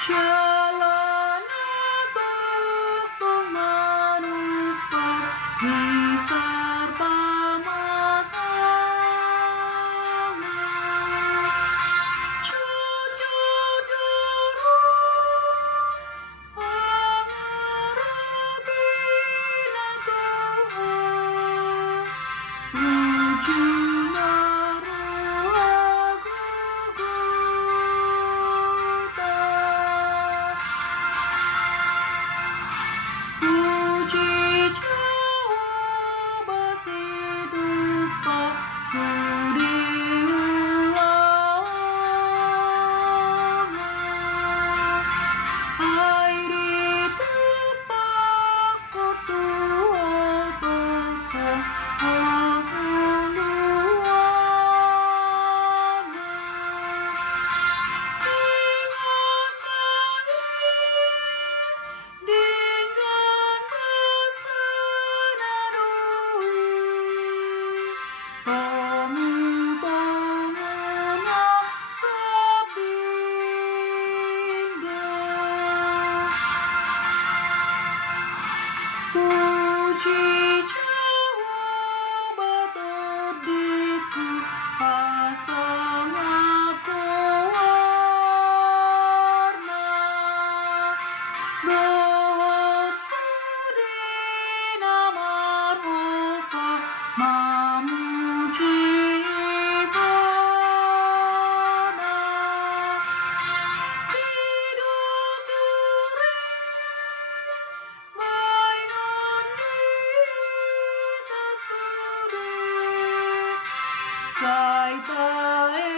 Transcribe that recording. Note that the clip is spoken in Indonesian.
Jalan untuk manuper hisar pamatangan cucu duru pangarabina Tuhan ujung naruh puji Jawa basitupa sudi ulangan airi tupak kotua totong dengan bersenandung tamu-tamunya sabingga puji Jawa batodiku pasang aku warna Dohot sudi namar hosa mamuji ibana hidup turi mainan kita sudi sai tae